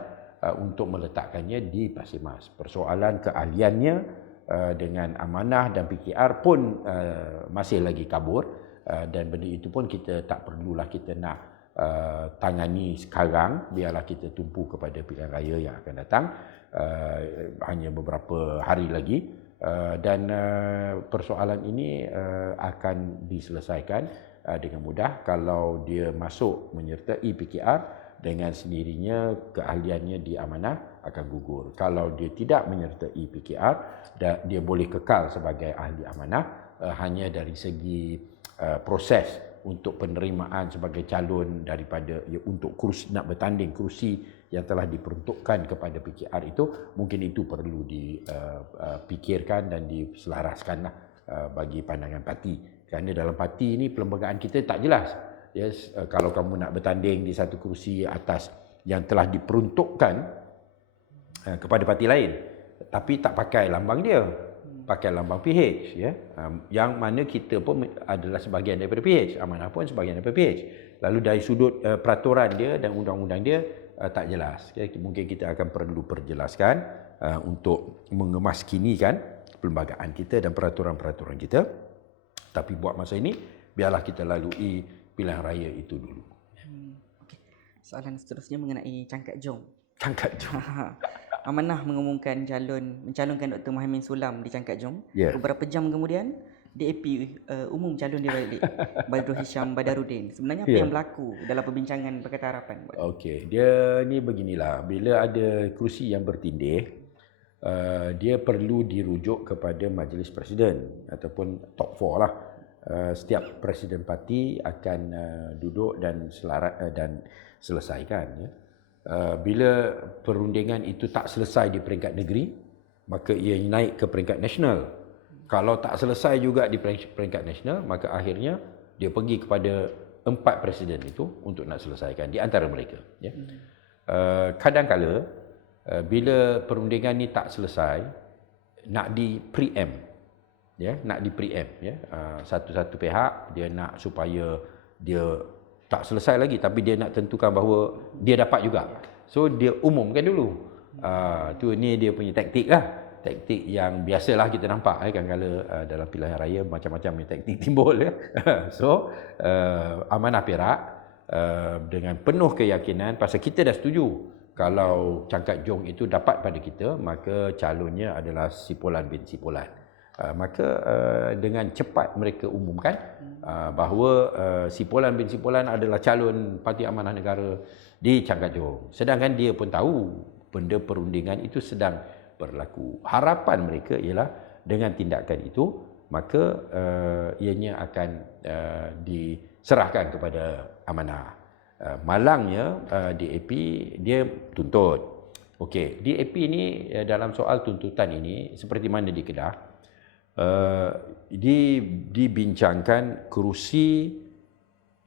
untuk meletakkannya di Pasir Mas. Persoalan keahliannya dengan amanah dan PKR pun masih lagi kabur, dan benda itu pun kita tak perlulah kita nak tangani sekarang, biarlah kita tumpu kepada pilihan raya yang akan datang, hanya beberapa hari lagi, dan persoalan ini akan diselesaikan dengan mudah. Kalau dia masuk menyertai PKR, dengan sendirinya keahliannya di amanah akan gugur. Kalau dia tidak menyertai PKR, dia boleh kekal sebagai ahli amanah, hanya dari segi proses untuk penerimaan sebagai calon daripada untuk kursi, nak bertanding kursi yang telah diperuntukkan kepada PKR itu, mungkin itu perlu dipikirkan dan diselaraskanlah bagi pandangan parti. Kerana dalam parti ini perlembagaan kita tak jelas. Yes, kalau kamu nak bertanding di satu kursi atas yang telah diperuntukkan kepada parti lain, tapi tak pakai lambang dia, pakai lambang PH, ya, yang mana kita pun adalah sebahagian daripada PH, amanah pun sebahagian daripada PH. Lalu dari sudut peraturan dia dan undang-undang dia tak jelas. Ya, mungkin kita akan perlu perjelaskan untuk mengemaskinikan perlembagaan kita dan peraturan-peraturan kita. Tapi buat masa ini, biarlah kita lalui pilihan raya itu dulu. Okay. Soalan seterusnya mengenai Cangkat Jom. Cangkat Jom. Amanah mengumumkan mencalonkan Dr. Mohamed Sulam di Cangkat Jom. Yeah. Beberapa jam kemudian, DAP umum calon dia balik, Badrul Hisham Badarudin. Sebenarnya apa yang berlaku dalam perbincangan Pakatan Harapan? Okey, dia ni beginilah. Bila ada kerusi yang bertindih, dia perlu dirujuk kepada Majlis Presiden ataupun top 4 lah. Setiap presiden parti akan duduk dan selesaikan, ya. Bila perundingan itu tak selesai di peringkat negeri, maka ia naik ke peringkat nasional. Kalau tak selesai juga di peringkat nasional, maka akhirnya dia pergi kepada 4 presiden itu untuk nak selesaikan di antara mereka, ya. Kadang-kala bila perundingan ni tak selesai, nak di preempt, ya, nak di preempt, ya. Satu-satu pihak dia nak supaya dia tak selesai lagi, tapi dia nak tentukan bahawa dia dapat juga, so dia umumkan dulu. Tu ni dia punya taktik lah. taktik yang biasalah kita nampak kadang-kadang dalam pilihan raya macam-macam ni taktik timbul ya. So Amanah Perak dengan penuh keyakinan pasal kita dah setuju kalau Cangkat Jong itu dapat pada kita, maka calonnya adalah Sipolan bin Sipolan. Maka dengan cepat mereka umumkan bahawa Sipolan bin Sipolan adalah calon Parti Amanah Negara di Cangkat Jong. Sedangkan dia pun tahu benda perundingan itu sedang berlaku. Harapan mereka ialah dengan tindakan itu, maka ianya akan diserahkan kepada Amanah. Malangnya DAP dia tuntut. Okey, DAP ni dalam soal tuntutan ini seperti mana di Kedah, dibincangkan kerusi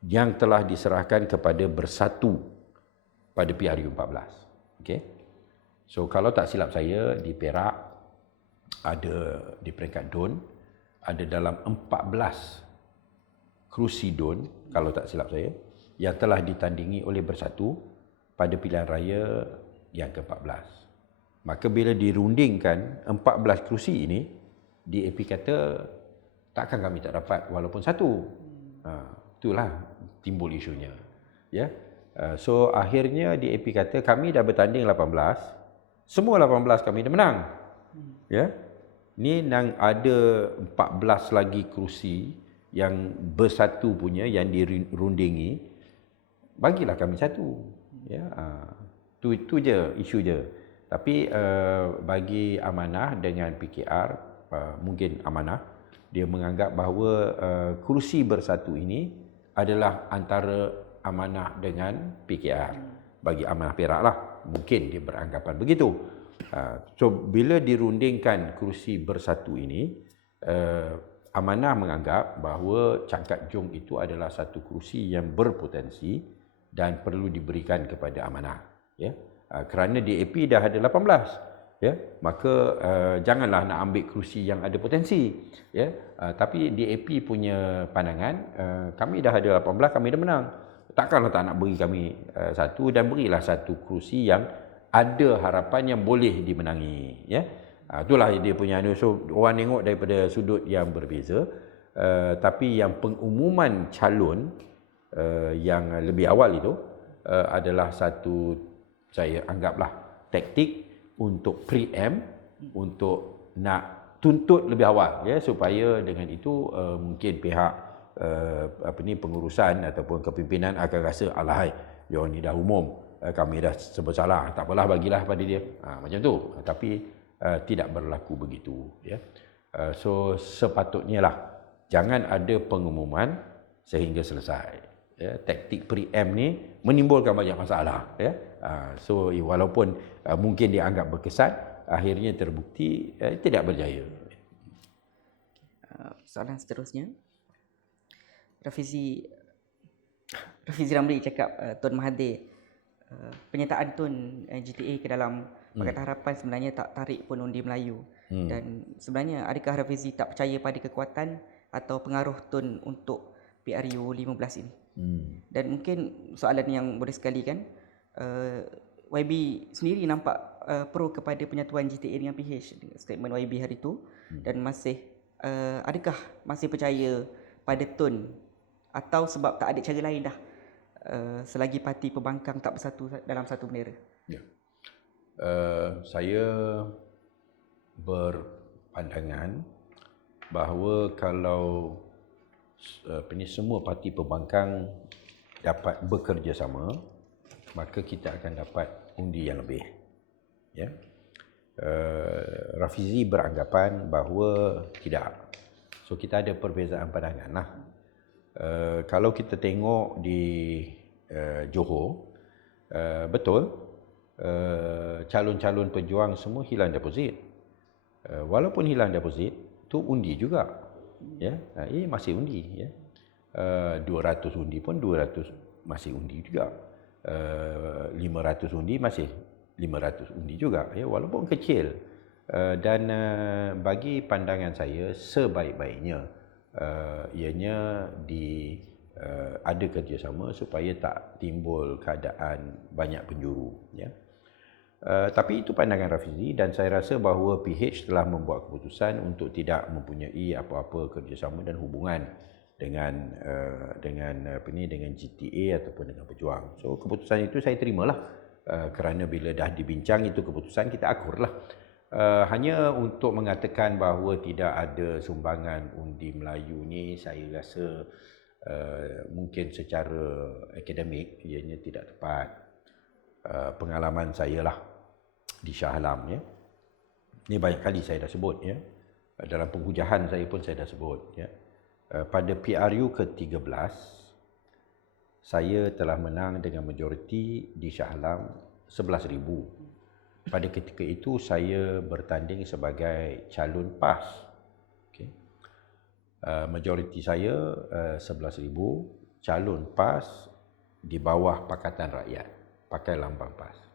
yang telah diserahkan kepada Bersatu pada PRU 14. Okey. So kalau tak silap saya di Perak ada di peringkat DUN ada dalam 14 kerusi DUN kalau tak silap saya yang telah ditandingi oleh Bersatu pada pilihan raya yang ke-14. Maka bila dirundingkan 14 kerusi ini, DAP kata takkan kami tak dapat walaupun satu. Itulah timbul isunya. Ya. So akhirnya DAP kata kami dah bertanding 18, semua 18 kami dah menang. Ya. Ni nang ada 14 lagi kerusi yang Bersatu punya yang dirundingi, bagilah kami satu. Ya. Itu je isu je. Tapi bagi Amanah dengan PKR, mungkin Amanah dia menganggap bahawa kerusi Bersatu ini adalah antara Amanah dengan PKR. Bagi Amanah Perak lah, mungkin dia beranggapan begitu. So bila dirundingkan kerusi Bersatu ini, Amanah menganggap bahawa Cangkat Jong itu adalah satu kerusi yang berpotensi dan perlu diberikan kepada Amanah. Ya. Kerana DAP dah ada 18. Ya, maka janganlah nak ambil kerusi yang ada potensi. Ya, tapi DAP punya pandangan, kami dah ada 18, kami dah menang. Takkanlah tak nak beri kami satu, dan berilah satu kerusi yang ada harapan yang boleh dimenangi. Ya, itulah dia punya. So orang tengok daripada sudut yang berbeza, tapi yang pengumuman calon yang lebih awal itu adalah satu, saya anggaplah taktik untuk preempt, untuk nak tuntut lebih awal, ya, supaya dengan itu mungkin pihak pengurusan ataupun kepimpinan akan rasa alahai dia ni dah umum, kami dah sebut salah, tak apalah bagilah pada dia, macam tu. Tapi tidak berlaku begitu, ya. So sepatutnya lah jangan ada pengumuman sehingga selesai. Ya, taktik preempt ni menimbulkan banyak masalah. Ya. So walaupun mungkin dianggap berkesan, akhirnya terbukti tidak berjaya. Soalan seterusnya, Rafizi Ramli cakap Tun Mahathir, penyertaan Tun GTA ke dalam Pakatan Harapan sebenarnya tak tarik pun undi Melayu. Dan sebenarnya adakah Rafizi tak percaya pada kekuatan atau pengaruh Tun untuk PRU 15 ini? Dan mungkin soalan yang boleh sekali kan, YB sendiri nampak pro kepada penyatuan GTA dengan PH, statement YB hari itu, dan masih adakah masih percaya pada Tun atau sebab tak ada cara lain dah selagi parti pembangkang tak bersatu dalam satu bendera? Ya. Saya berpandangan bahawa kalau semua parti pembangkang dapat bekerjasama, maka kita akan dapat undi yang lebih. Ya. Rafizi beranggapan bahawa tidak. So kita ada perbezaan pandangan lah. Kalau kita tengok di Johor, betul calon-calon pejuang semua hilang deposit. Walaupun hilang deposit, tu undi juga. Ya, ini masih undi. Ya. 200 undi pun 200 masih undi juga. 500 undi masih 500 undi juga. Ya, walaupun kecil. Dan bagi pandangan saya, sebaik-baiknya ianya ada kerjasama supaya tak timbul keadaan banyak penjuru. Ya. Tapi itu pandangan Rafizi dan saya rasa bahawa PH telah membuat keputusan untuk tidak mempunyai apa-apa kerjasama dan hubungan dengan dengan GTA ataupun dengan Pejuang. So keputusan itu saya terimalah kerana bila dah dibincang itu keputusan, kita akurlah. Hanya untuk mengatakan bahawa tidak ada sumbangan undi Melayu ni, saya rasa mungkin secara akademik ianya tidak tepat. Pengalaman saya lah di Shah Alam, ya. Ini banyak kali saya dah sebut, ya. Dalam penghujahan saya pun saya dah sebut, ya. Pada PRU ke-13 saya telah menang dengan majoriti di Shah Alam 11,000. Pada ketika itu saya bertanding sebagai calon PAS. Okay. Majoriti saya 11,000, calon PAS di bawah Pakatan Rakyat, pakai lambang PAS.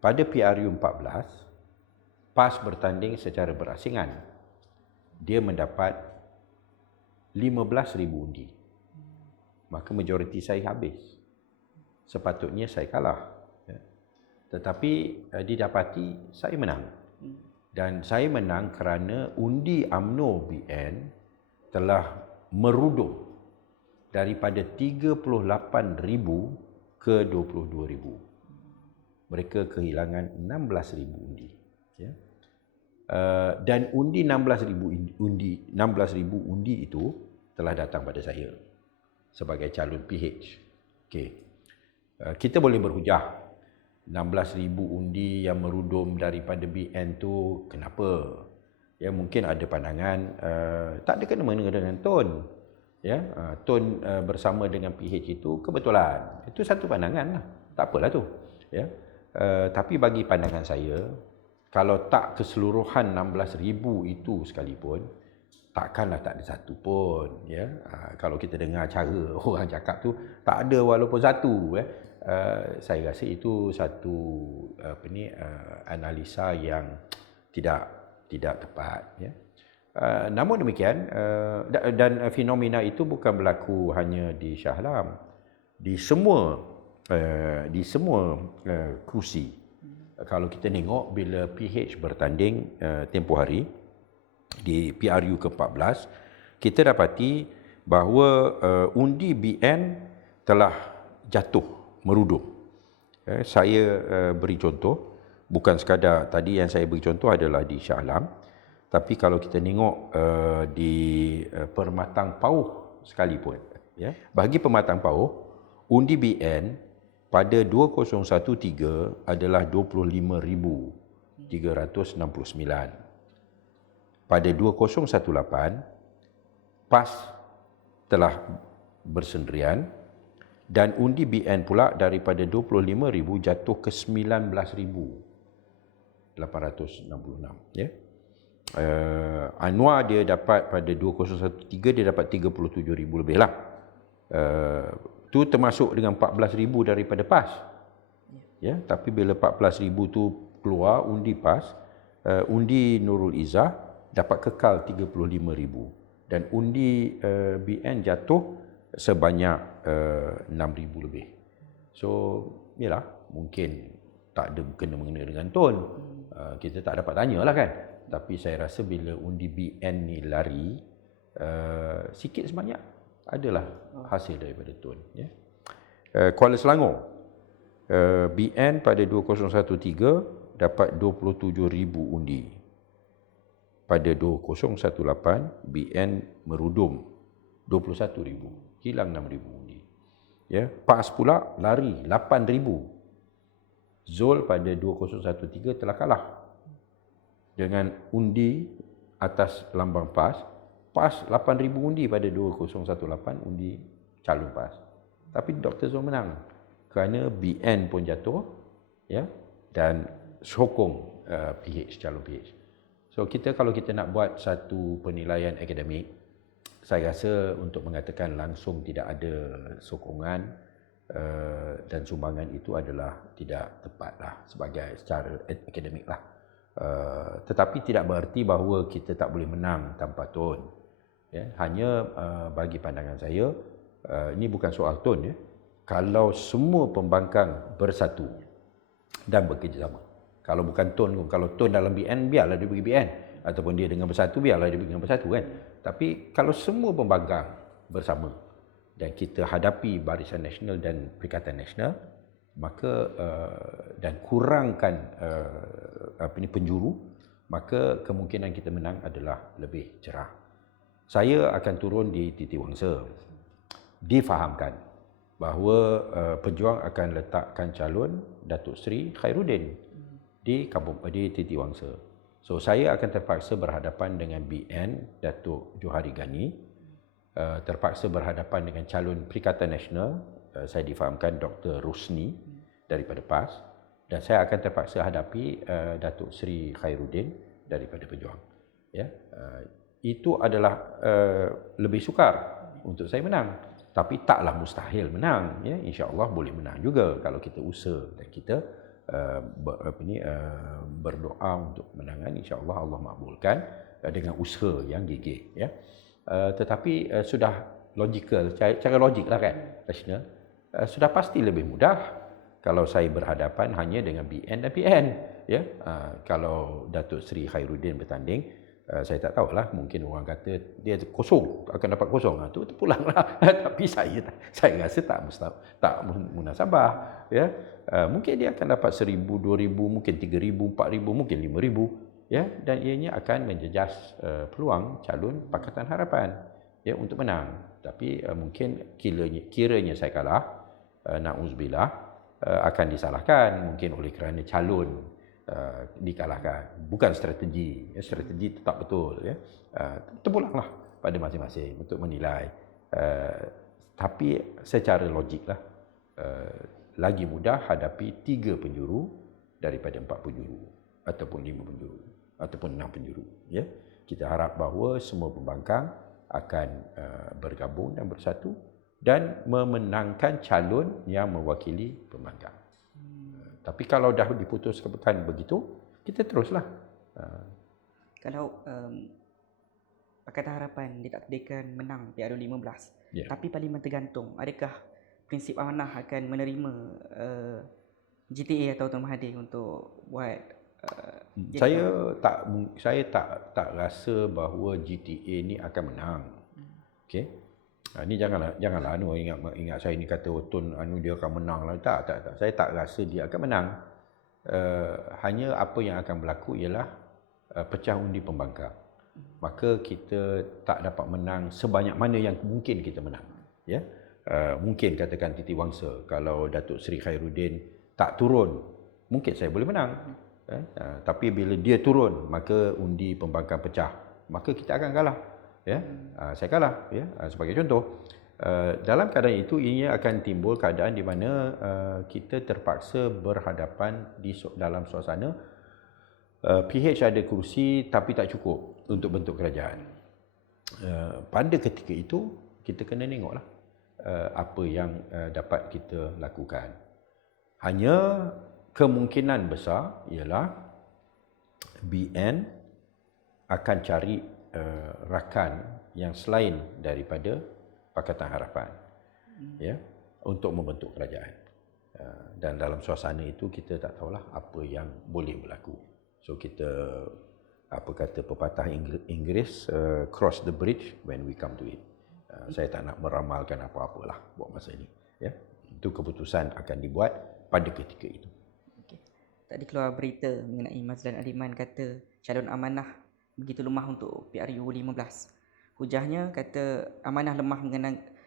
Pada PRU 14, PAS bertanding secara berasingan. Dia mendapat 15,000 undi. Maka majoriti saya habis. Sepatutnya saya kalah. Tetapi didapati saya menang. Dan saya menang kerana undi UMNO BN telah merudum daripada 38,000 ke 22,000. Mereka kehilangan 16,000 undi. Ya. Dan undi 16,000 undi itu telah datang pada saya sebagai calon PH. Okay. Kita boleh berhujah 16,000 undi yang merudum daripada BN tu kenapa? Ya, mungkin ada pandangan tak ada kena-mengena dengan Tun. Ya, Tun bersama dengan PH itu kebetulan. Itu satu pandangan lah. Tak apalah tu. Ya. Tapi bagi pandangan saya, kalau tak keseluruhan 16,000 itu sekalipun, takkanlah tak ada satu pun. Ya. Kalau kita dengar cara orang cakap tu, tak ada walaupun satu. Ya. Saya rasa itu satu analisa yang tidak tepat. Ya. Namun demikian, dan fenomena itu bukan berlaku hanya di Shah Alam, di semua kerusi. Kalau kita tengok bila PH bertanding tempoh hari di PRU ke-14, kita dapati bahawa undi BN telah jatuh, merudum. Saya beri contoh, bukan sekadar tadi yang saya beri contoh adalah di Shah Alam, tapi kalau kita tengok di Permatang Pauh sekalipun, ya, bagi Permatang Pauh, undi BN pada 2013 adalah 25,369. Pada 2018, PAS telah bersendirian dan undi BN pula daripada 25,000 jatuh ke 19,866. Ya. Anwar dia dapat pada 2013 dia dapat 37,000 lebih lah. Tu termasuk dengan 14,000 daripada PAS. Ya, tapi bila 14,000 tu keluar undi PAS, undi Nurul Izzah dapat kekal 35,000 dan undi BN jatuh sebanyak 6,000 lebih. So, yalah, mungkin tak ada kena-mengena dengan Tun. Kita tak dapat tanyalah kan. Tapi saya rasa bila undi BN ni lari, sikit sebanyak adalah hasil daripada Tun. Ya. Kuala Selangor, BN pada 2013 dapat 27,000 undi. Pada 2018, BN merudum 21,000, hilang 6,000 undi. Ya. PAS pula lari 8,000. Zul pada 2013 telah kalah dengan undi atas lambang PAS. PAS 8,000 undi pada 2018, undi calon PAS. Tapi Dr. Zul menang kerana BN pun jatuh, ya, dan sokong PH, calon PH. So kalau kita nak buat satu penilaian akademik, saya rasa untuk mengatakan langsung tidak ada sokongan dan sumbangan itu adalah tidak tepatlah sebagai secara akademik lah. Tetapi tidak bererti bahawa kita tak boleh menang tanpa Tun. Ya, hanya bagi pandangan saya, ini bukan soal Tun, ya. Kalau semua pembangkang bersatu dan bekerjasama, Kalau bukan Tun, kalau Tun dalam BN, biarlah dia pergi BN. Ataupun dia dengan Bersatu, biarlah dia pergi dengan Bersatu kan. Tapi kalau semua pembangkang bersama dan kita hadapi Barisan Nasional dan Perikatan Nasional, maka dan kurangkan penjuru, maka kemungkinan kita menang adalah lebih cerah. Saya akan turun di Titiwangsa, difahamkan bahawa pejuang akan letakkan calon Datuk Seri Khairuddin di Titiwangsa. So saya akan terpaksa berhadapan dengan BN Datuk Johari Gani, terpaksa berhadapan dengan calon Perikatan Nasional, saya difahamkan Dr. Rusni daripada PAS, dan saya akan terpaksa hadapi Datuk Seri Khairuddin daripada Pejuang. Ya, itu adalah lebih sukar untuk saya menang. Tapi taklah mustahil menang, ya. Insya-Allah boleh menang juga kalau kita usaha dan kita berdoa untuk kemenangan. Insya-Allah Allah makbulkan dengan usaha yang gigih, ya. Tetapi sudah logikal, cara logiklah kan, rasional, sudah pasti lebih mudah kalau saya berhadapan hanya dengan BN dan PN, ya. Kalau Datuk Seri Khairuddin bertanding, saya tak tahulah, mungkin orang kata dia kosong, akan dapat kosong, tu pulanglah. Tapi saya rasa tak munasabah, ya. Mungkin dia akan dapat 1,000, 2,000, mungkin 3,000, 4,000, mungkin 5,000, ya, dan ianya akan menjejas peluang calon Pakatan Harapan, ya, untuk menang. Tapi mungkin kiranya saya kalah, na'udzubillah, akan disalahkan mungkin oleh kerana calon dikalahkan, bukan strategi. Ya, strategi tetap betul, ya. Terpulanglah pada masing-masing untuk menilai. Tapi secara logiklah, lagi mudah hadapi 3 penjuru daripada 4 penjuru ataupun 5 penjuru ataupun 6 penjuru, ya. Kita harap bahawa semua pembangkang akan bergabung dan bersatu dan memenangkan calon yang mewakili pembangkang. Tapi kalau dah diputuskan begitu, kita teruslah. Kalau Pakatan Harapan ditakdirkan menang PRU15, tapi Parlimen tergantung, adakah prinsip amanah akan menerima GTA atau Tuan Mahathir untuk buat saya tak rasa bahawa GTA ni akan menang. Okey. Ini janganlah ingat saya ni kata Tun dia akan menang lah. Tak. Saya tak rasa dia akan menang. Hanya apa yang akan berlaku ialah pecah undi pembangkang. Maka kita tak dapat menang sebanyak mana yang mungkin kita menang, ya. Mungkin katakan Titiwangsa, kalau Datuk Seri Khairuddin tak turun, mungkin saya boleh menang. Tapi bila dia turun, maka undi pembangkang pecah, maka kita akan kalah. Ya, saya kalah, ya. Sebagai contoh, dalam keadaan itu ianya akan timbul keadaan di mana kita terpaksa berhadapan dalam suasana PH ada kursi tapi tak cukup untuk bentuk kerajaan. Pada ketika itu kita kena tengoklah apa yang dapat kita lakukan. Hanya kemungkinan besar ialah BN akan cari rakan yang selain daripada Pakatan Harapan, ya, untuk membentuk kerajaan. Dan dalam suasana itu kita tak tahulah apa yang boleh berlaku. So kita, apa kata pepatah Inggeris, cross the bridge when we come to it. Saya tak nak meramalkan apa-apalah buat masa ini, ya. Itu keputusan akan dibuat pada ketika itu. Okay. Tadi keluar berita mengenai Mazlan Aliman kata calon amanah begitu lemah untuk PRU15. Hujahnya kata amanah lemah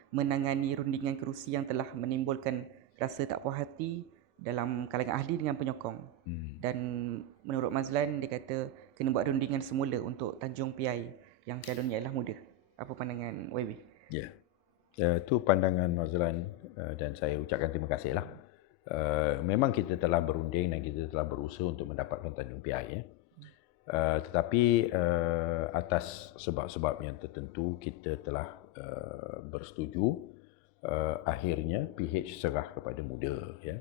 menangani rundingan kerusi yang telah menimbulkan rasa tak puas hati dalam kalangan ahli dengan penyokong. Dan menurut Mazlan, dia kata kena buat rundingan semula untuk Tanjung PI yang calonnya ialah muda. Apa pandangan YB? Ya, itu pandangan Mazlan dan saya ucapkan terima kasihlah. Memang kita telah berunding dan kita telah berusaha untuk mendapatkan Tanjung PI, ya. Tetapi atas sebab-sebab yang tertentu kita telah bersetuju, akhirnya PH serah kepada muda, ya.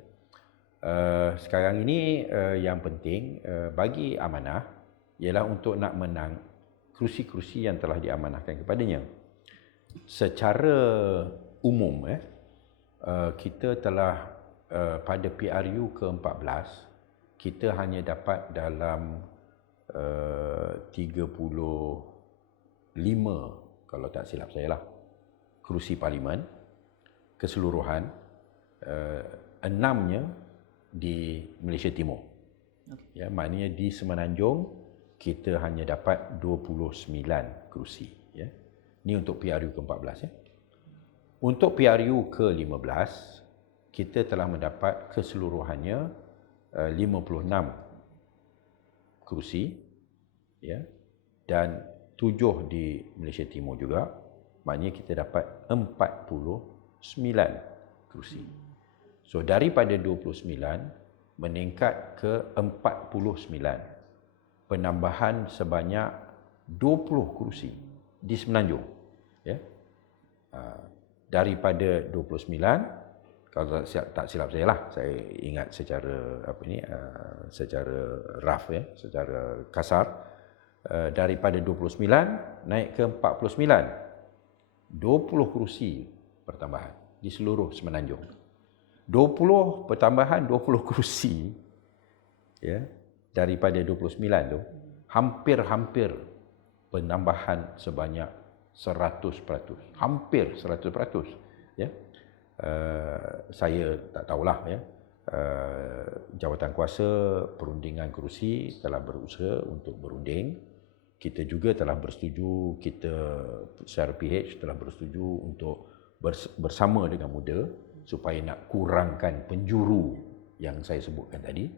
Sekarang ini yang penting bagi amanah ialah untuk nak menang kerusi-kerusi yang telah diamanahkan kepadanya. Secara umum, kita telah pada PRU ke-14 kita hanya dapat dalam 35, kalau tak silap saya lah, kerusi parlimen keseluruhan, 6-nya di Malaysia Timur. Ya, maknanya di Semenanjung kita hanya dapat 29 kerusi. Ya. Ini untuk PRU ke-14. Ya. Untuk PRU ke-15, kita telah mendapat keseluruhannya 56 kerusi, ya, dan 7 di Malaysia Timur juga. Maknanya kita dapat 49 kerusi. So daripada 29 meningkat ke 49, penambahan sebanyak 20 kerusi di Semenanjung. Ya. Daripada 29, kalau tak silap saya lah, saya ingat secara secara rough, ya, secara kasar, daripada 29 naik ke 49, 20 kerusi pertambahan di seluruh Semenanjung. 20 pertambahan 20 kerusi, ya, daripada 29 tu hampir penambahan sebanyak 100%, hampir 100%, ya. Saya tak tahulah, ya. Jawatan kuasa perundingan kerusi telah berusaha untuk berunding. Kita juga telah bersetuju, kita secara PH telah bersetuju untuk bersama dengan muda supaya nak kurangkan penjuru yang saya sebutkan tadi,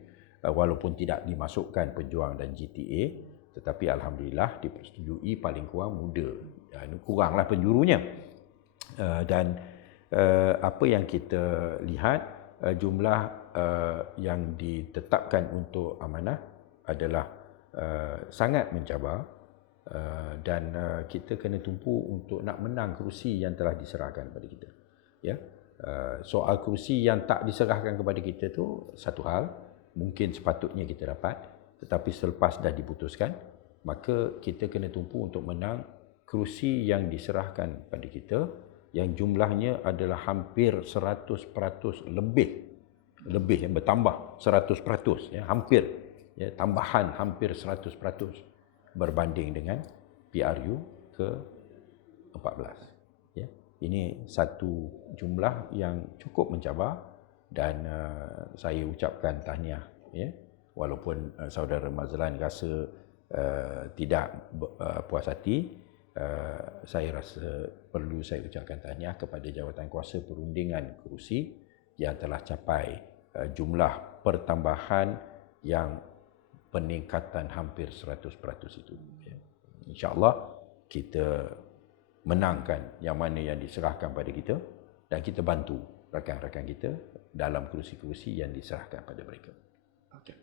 walaupun tidak dimasukkan pejuang dan GTA, tetapi alhamdulillah dipersetujui paling kurang muda. Kuranglah penjurunya. Dan apa yang kita lihat, jumlah yang ditetapkan untuk amanah adalah sangat mencabar, dan kita kena tumpu untuk nak menang kerusi yang telah diserahkan kepada kita. Ya. Soal kerusi yang tak diserahkan kepada kita tu satu hal, mungkin sepatutnya kita dapat, tetapi selepas dah diputuskan, maka kita kena tumpu untuk menang kerusi yang diserahkan kepada kita, yang jumlahnya adalah hampir 100% lebih yang bertambah 100%, ya, hampir, ya, tambahan hampir 100% berbanding dengan PRU ke-14. Ya. Ini satu jumlah yang cukup mencabar, dan saya ucapkan tahniah, ya, walaupun saudara Mazlan rasa tidak puas hati. Saya rasa perlu saya ucapkan tahniah kepada jawatan kuasa perundingan kerusi yang telah capai jumlah pertambahan yang peningkatan hampir 100% itu. Ya. InsyaAllah kita menangkan yang mana yang diserahkan pada kita, dan kita bantu rakan-rakan kita dalam kerusi-kerusi yang diserahkan pada mereka. Okey.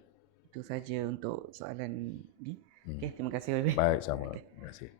Itu saja untuk soalan ni. Okey, terima kasih. Baik, sama. Terima kasih.